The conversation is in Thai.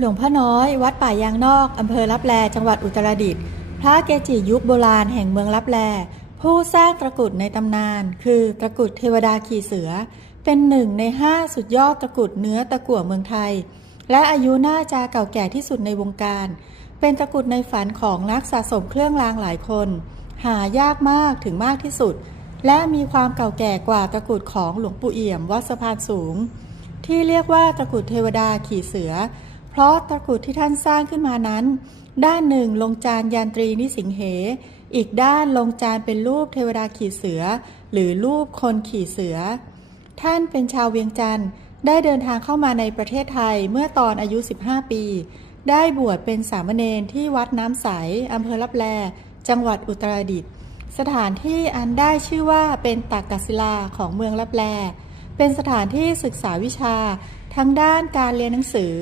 หลวงพ่อน้อย วัดป่ายางนอกอำเภอลับแล จังหวัดอุตรดิตถ์พระเกจิยุคโบราณแห่งเมืองลับแล ผู้สร้างตะกุดในตำนาน คือตะกุดเทวดาขี่เสือ เป็นหนึ่งในห้าสุดยอดตะกุดเนื้อตะกั่วเมืองไทย และอายุน่าจะเก่าแก่ที่สุดในวงการ เป็นตะกุดในฝันของนักสะสมเครื่องรางหลายคน หายากมากถึงมากที่สุด และมีความเก่าแก่กว่าตะกุดของหลวงปู่เอี่ยมวัดสะพานสูง ที่เรียกว่าตะกุดเทวดาขี่เสือ เพราะตะกรุดที่ท่านสร้างขึ้นมานั้น ด้านหนึ่งลงจานยันตรีนิสิงเห อีกด้านลงจานเป็นรูปเทวดาขี่เสือ หรือรูปคนขี่เสือ ท่านเป็นชาวเวียงจันทร์ได้เดินทางเข้ามาในประเทศไทยเมื่อตอนอายุ 15 ปี ได้บวชเป็นสามเณรที่วัดน้ำใสอำเภอลับแล จังหวัดอุตรดิตถ์สถานที่อันได้ชื่อว่าเป็นตักกศิลาของเมืองลับแล เป็นสถานที่ศึกษาวิชา ทั้งด้านการเรียนหนังสือ